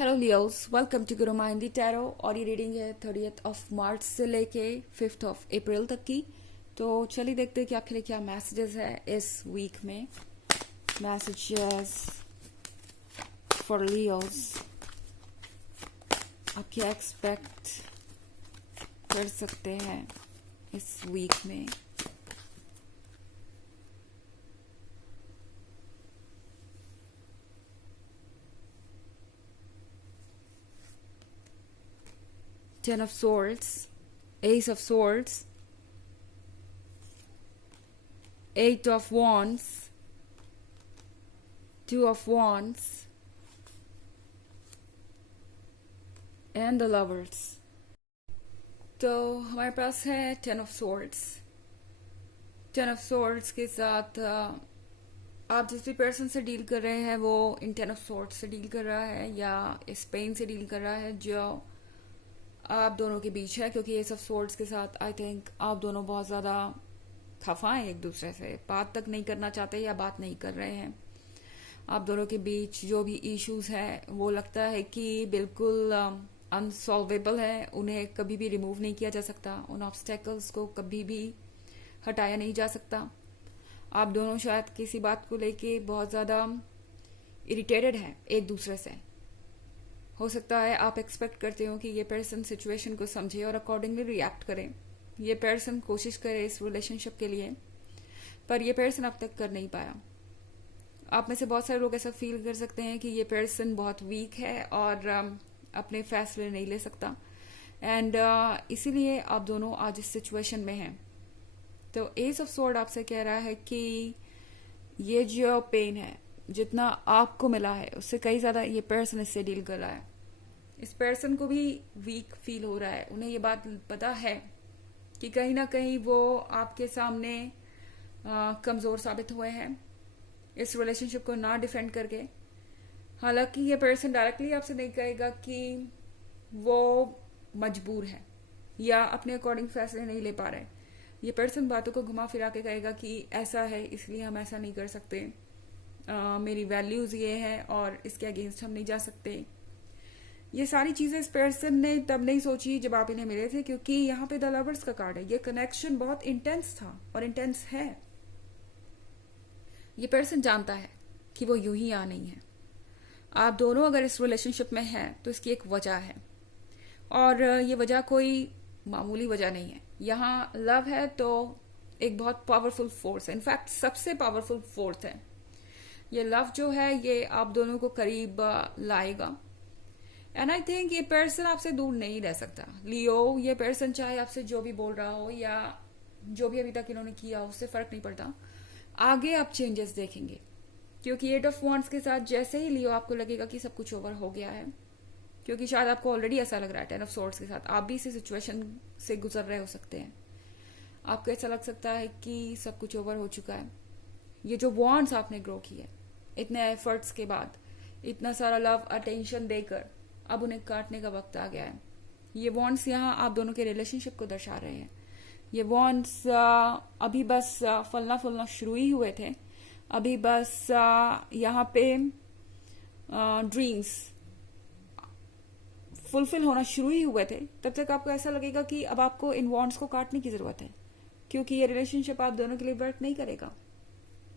Hello Leos, welcome to Guru माइंडी tarot. और ये reading है 30 मार्च से लेके 5 अप्रैल तक की। तो चलिए देखते हैं कि आपके लिए क्या मैसेजेस है इस वीक में। मैसेजेस फॉर लियोस, आप क्या एक्सपेक्ट कर सकते हैं इस वीक में। Ten of Swords, Ace of Swords, Eight of Wands, Two of Wands, and the Lovers. तो हमारे पास है ten of swords. Ten of swords के साथ आप जिस भी पर्सन से डील कर रहे हैं वो इन टेन ऑफ सोर्ड्स से डील कर रहा है या इस पेन से डील कर रहा है जो आप दोनों के बीच है, क्योंकि एस ऑफ सोर्ड्स के साथ आई थिंक आप दोनों बहुत ज़्यादा खफा हैं, एक दूसरे से बात तक नहीं करना चाहते या बात नहीं कर रहे हैं। आप दोनों के बीच जो भी इश्यूज हैं वो लगता है कि बिल्कुल अनसॉल्वेबल है, उन्हें कभी भी रिमूव नहीं किया जा सकता, उन ऑब्स्टेकल्स को कभी भी हटाया नहीं जा सकता। आप दोनों शायद किसी बात को लेके बहुत ज़्यादा इरिटेटेड हैं एक दूसरे से। हो सकता है आप एक्सपेक्ट करते हो कि ये पर्सन सिचुएशन को समझे और अकॉर्डिंगली रिएक्ट करे, ये पर्सन कोशिश करे इस रिलेशनशिप के लिए, पर ये पर्सन अब तक कर नहीं पाया। आप में से बहुत सारे लोग ऐसा फील कर सकते हैं कि ये पर्सन बहुत वीक है और अपने फैसले नहीं ले सकता, एंड इसीलिए आप दोनों आज इस सिचुएशन में हैं। तो एस ऑफ स्वॉर्ड आपसे कह रहा है कि ये जो पेन है, जितना आपको मिला है उससे कई ज्यादा ये पर्सन इससे डील कर रहा है। इस पर्सन को भी वीक फील हो रहा है, उन्हें ये बात पता है कि कहीं ना कहीं वो आपके सामने कमजोर साबित हुए हैं इस रिलेशनशिप को ना डिफेंड करके। हालांकि ये पर्सन डायरेक्टली आपसे नहीं कहेगा कि वो मजबूर है या अपने अकॉर्डिंग फैसले नहीं ले पा रहे। ये पर्सन बातों को घुमा फिरा के कहेगा कि ऐसा है इसलिए हम ऐसा नहीं कर सकते, मेरी वैल्यूज ये है और इसके अगेंस्ट हम नहीं जा सकते। ये सारी चीजें इस पर्सन ने तब नहीं सोची जब आप इन्हें मिले थे, क्योंकि यहाँ पे द लवर्स का कार्ड है। ये कनेक्शन बहुत इंटेंस था और इंटेंस है। ये पर्सन जानता है कि वो यूं ही यहाँ नहीं है। आप दोनों अगर इस रिलेशनशिप में हैं तो इसकी एक वजह है, और ये वजह कोई मामूली वजह नहीं है। यहाँ लव है तो एक बहुत पावरफुल फोर्स है, इनफैक्ट सबसे पावरफुल फोर्स है। ये लव जो है ये आप दोनों को करीब लाएगा, एंड आई थिंक ये पर्सन आपसे दूर नहीं रह सकता। लियो, ये पर्सन चाहे आपसे जो भी बोल रहा हो या जो भी अभी तक इन्होंने किया उससे फर्क नहीं पड़ता, आगे आप चेंजेस देखेंगे, क्योंकि एट ऑफ वॉन्ड्स के साथ जैसे ही लियो आपको लगेगा कि सब कुछ ओवर हो गया है, क्योंकि शायद आपको ऑलरेडी ऐसा लग रहा है टेन ऑफ सोर्ड्स के साथ आप भी इसी सिचुएशन से गुजर रहे हो सकते हैं। आपको ऐसा लग सकता है कि सब कुछ ओवर हो चुका है। ये जो वॉन्ड्स आपने ग्रो किए इतने एफर्ट्स के बाद, इतना सारा लव अटेंशन देकर, अब उन्हें काटने का वक्त आ गया है। ये वॉन्ड्स यहाँ आप दोनों के रिलेशनशिप को दर्शा रहे हैं। ये वॉन्ड्स अभी बस फलना फूलना शुरू ही हुए थे, अभी बस यहाँ पे ड्रीम्स फुलफिल होना शुरू ही हुए थे। तब तक आपको ऐसा लगेगा कि अब आपको इन वॉन्ड्स को काटने की जरूरत है, क्योंकि ये रिलेशनशिप आप दोनों के लिए वर्क नहीं करेगा।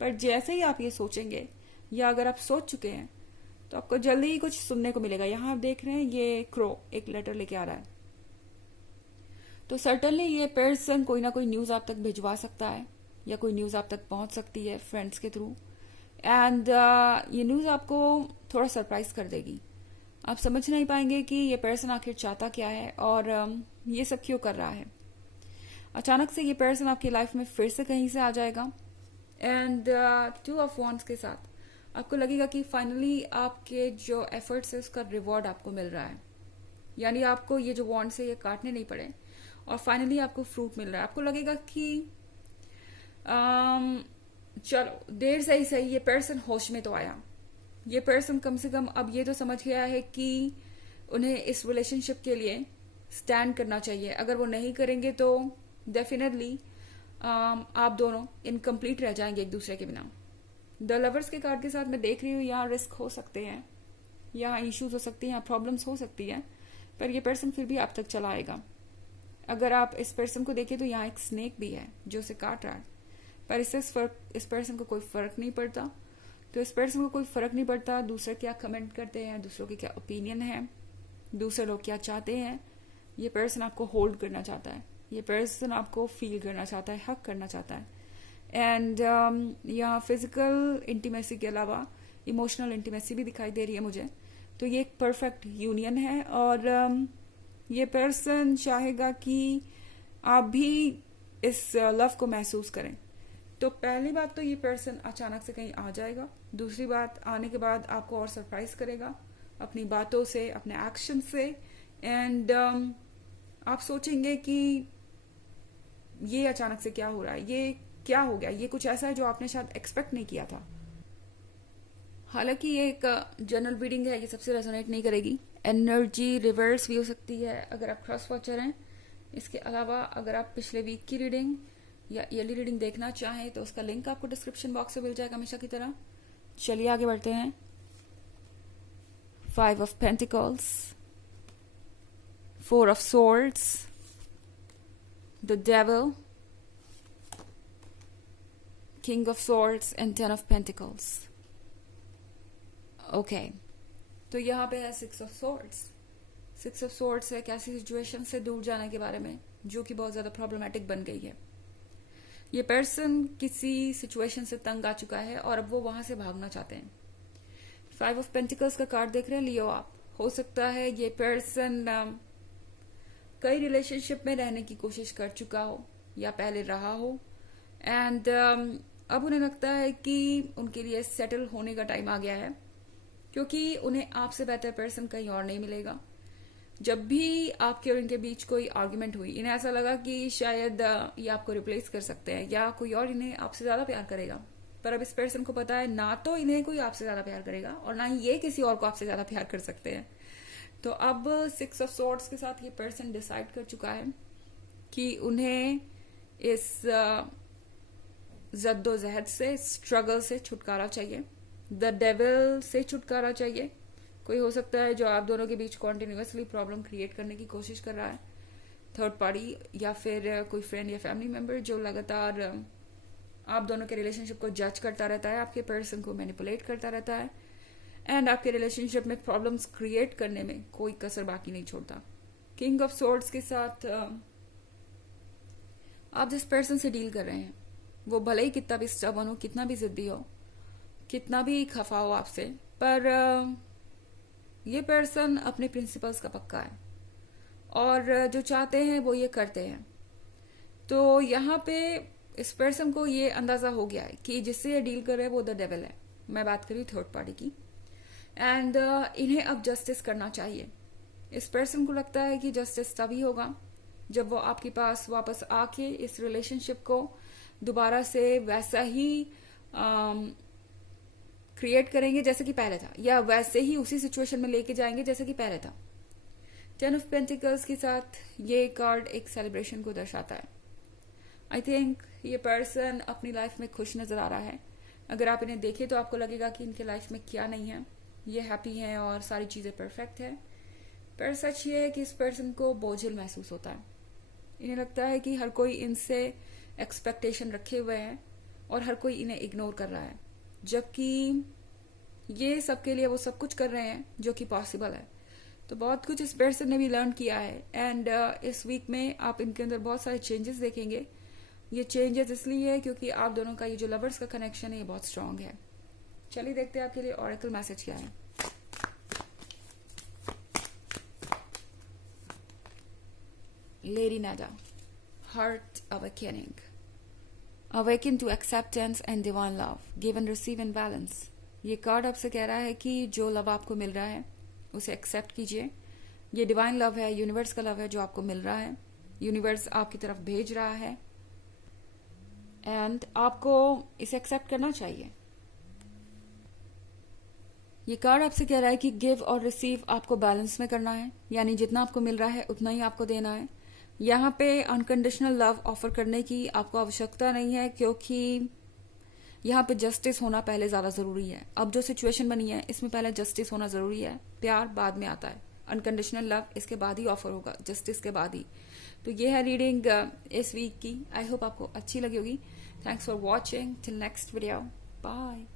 पर जैसे ही आप ये सोचेंगे या अगर आप सोच चुके हैं तो आपको जल्दी ही कुछ सुनने को मिलेगा। यहाँ आप देख रहे हैं ये क्रो एक लेटर लेके आ रहा है, तो सर्टनली ये पर्सन कोई ना कोई न्यूज आप तक भिजवा सकता है या कोई न्यूज आप तक पहुंच सकती है फ्रेंड्स के थ्रू, एंड ये न्यूज आपको थोड़ा सरप्राइज कर देगी। आप समझ नहीं पाएंगे कि ये पर्सन आखिर चाहता क्या है और ये सब क्यों कर रहा है। अचानक से ये पर्सन आपकी लाइफ में फिर से कहीं से आ जाएगा, एंड टू ऑफ वॉन्ड्स के साथ आपको लगेगा कि फाइनली आपके जो एफर्ट्स है उसका रिवॉर्ड आपको मिल रहा है, यानी आपको ये जो वॉन्ड्स है ये काटने नहीं पड़े और फाइनली आपको फ्रूट मिल रहा है। आपको लगेगा कि चलो देर से ही सही ये पर्सन होश में तो आया। ये पर्सन कम से कम अब ये तो समझ गया है कि उन्हें इस रिलेशनशिप के लिए स्टैंड करना चाहिए। अगर वो नहीं करेंगे तो डेफिनेटली आप दोनों इनकम्प्लीट रह जाएंगे एक दूसरे के बिना। द लवर्स के कार्ड के साथ मैं देख रही हूँ यहाँ रिस्क हो सकते हैं, यहाँ इश्यूज हो सकती हैं, यहाँ प्रॉब्लम्स हो सकती है, पर ये पर्सन फिर भी आप तक चला आएगा। अगर आप इस पर्सन को देखें तो यहाँ एक स्नेक भी है जो उसे काट रहा है, पर इससे इस पर्सन को कोई फर्क नहीं पड़ता। तो इस पर्सन को कोई फर्क नहीं पड़ता दूसरे क्या कमेंट करते हैं, दूसरों के क्या ओपिनियन है, दूसरे लोग क्या चाहते हैं। ये पर्सन आपको होल्ड करना चाहता है, ये पर्सन आपको फील करना चाहता है, हक करना चाहता है। एंड यहाँ फिजिकल इंटीमेसी के अलावा इमोशनल इंटीमेसी भी दिखाई दे रही है मुझे। तो ये एक परफेक्ट यूनियन है और ये पर्सन चाहेगा कि आप भी इस लव को महसूस करें। तो पहली बात तो ये पर्सन अचानक से कहीं आ जाएगा, दूसरी बात आने के बाद आपको और सरप्राइज करेगा अपनी बातों से, अपने एक्शन से। एंड आप सोचेंगे कि ये अचानक से क्या हो रहा है, ये क्या हो गया, ये कुछ ऐसा है जो आपने शायद एक्सपेक्ट नहीं किया था। हालांकि ये एक जनरल रीडिंग है, ये सबसे रेजोनेट नहीं करेगी। एनर्जी रिवर्स भी हो सकती है अगर आप क्रॉस वॉचर हैं। इसके अलावा अगर आप पिछले वीक की रीडिंग या ईयरली रीडिंग देखना चाहें तो उसका लिंक आपको डिस्क्रिप्शन बॉक्स में मिल जाएगा हमेशा की तरह। चलिए आगे बढ़ते हैं। 5 of Pentacles, 4 of Swords, the Devil, King of Swords and 10 of Pentacles. Okay तो यहाँ पे है 6 of Swords। 6 of Swords है कैसी सिचुएशन से दूर जाने के बारे में जो कि बहुत ज्यादा प्रॉब्लमेटिक बन गई है। ये पर्सन किसी सिचुएशन से तंग आ चुका है और अब वो वहां से भागना चाहते हैं। 5 of Pentacles का कार्ड देख रहे हैं लियो आप। हो सकता है ये पर्सन कई रिलेशनशिप में रहने की कोशिश कर चुका हो या पहले रहा हो एंड अब उन्हें लगता है कि उनके लिए सेटल होने का टाइम आ गया है, क्योंकि उन्हें आपसे बेहतर पर्सन कहीं और नहीं मिलेगा। जब भी आपके और इनके बीच कोई आर्ग्यूमेंट हुई, इन्हें ऐसा लगा कि शायद ये आपको रिप्लेस कर सकते हैं या कोई और इन्हें आपसे ज्यादा प्यार करेगा। पर अब इस पर्सन को पता है ना तो इन्हें कोई आपसे ज्यादा प्यार करेगा और ना ही ये किसी और को आपसे ज्यादा प्यार कर सकते हैं। तो अब 6 of Swords के साथ ये पर्सन डिसाइड कर चुका है कि उन्हें इस जद्दोजहद से, स्ट्रगल से छुटकारा चाहिए, द डेविल से छुटकारा चाहिए। कोई हो सकता है जो आप दोनों के बीच कॉन्टिन्यूसली प्रॉब्लम क्रिएट करने की कोशिश कर रहा है, थर्ड पार्टी या फिर कोई फ्रेंड या फैमिली मेंबर जो लगातार आप दोनों के रिलेशनशिप को जज करता रहता है, आपके पर्सन को मैनिपुलेट करता रहता है एंड आपके रिलेशनशिप में प्रॉब्लम्स क्रिएट करने में कोई कसर बाकी नहीं छोड़ता। किंग ऑफ सोर्ड्स के साथ आप जिस पर्सन से डील कर रहे हैं वो भले ही कितना भी स्टबर्न हो, कितना भी जिद्दी हो, कितना भी खफा हो आपसे, पर ये पर्सन अपने प्रिंसिपल्स का पक्का है और जो चाहते हैं वो ये करते हैं। तो यहाँ पे इस पर्सन को ये अंदाजा हो गया है कि जिससे ये डील कर रहे हैं वो द डेविल है। मैं बात करी थर्ड पार्टी की। एंड इन्हें अब जस्टिस करना चाहिए। इस पर्सन को लगता है कि जस्टिस तभी होगा जब वो आपके पास वापस आके इस रिलेशनशिप को दोबारा से वैसा ही क्रिएट करेंगे जैसे कि पहले था, या वैसे ही उसी सिचुएशन में लेके जाएंगे जैसे कि पहले था। 10 of Pentacles के साथ ये कार्ड एक सेलिब्रेशन को दर्शाता है। आई थिंक ये पर्सन अपनी लाइफ में खुश नजर आ रहा है। अगर आप इन्हें देखें तो आपको लगेगा कि इनके लाइफ में क्या नहीं है, ये हैप्पी हैं और सारी चीजें परफेक्ट है। पर सच ये है कि इस पर्सन को बोझिल महसूस होता है। इन्हें लगता है कि हर कोई इनसे एक्सपेक्टेशन रखे हुए है और हर कोई इन्हें इग्नोर कर रहा है, जबकि ये सबके लिए वो सब कुछ कर रहे हैं जो कि पॉसिबल है। तो बहुत कुछ इस पर्सन ने भी लर्न किया है एंड इस वीक में आप इनके अंदर बहुत सारे चेंजेस देखेंगे। ये चेंजेस इसलिए है क्योंकि आप दोनों का ये जो लवर्स का कनेक्शन है ये बहुत स्ट्रांग है। चलिए देखते हैं आपके लिए ऑरेकल मैसेज क्या है। Lady Nada, heart awakening, awaken to acceptance and divine love, give and receive in balance. ये कार्ड आपसे कह रहा है कि जो लव आपको मिल रहा है उसे एक्सेप्ट कीजिए। ये डिवाइन लव है, यूनिवर्स का लव है जो आपको मिल रहा है। यूनिवर्स आपकी तरफ भेज रहा है एंड आपको इसे एक्सेप्ट करना चाहिए। ये कार्ड आपसे कह रहा है कि गिव और रिसीव आपको बैलेंस में करना है, यानी जितना आपको मिल रहा है उतना ही आपको देना है। यहाँ पे अनकंडीशनल लव ऑफर करने की आपको आवश्यकता नहीं है, क्योंकि यहाँ पे जस्टिस होना पहले ज्यादा जरूरी है। अब जो सिचुएशन बनी है इसमें पहले जस्टिस होना जरूरी है, प्यार बाद में आता है, अनकंडीशनल लव इसके बाद ही ऑफर होगा, जस्टिस के बाद ही। तो ये है रीडिंग इस वीक की। आई होप आपको अच्छी लगी होगी। Thanks for watching, till next video, bye.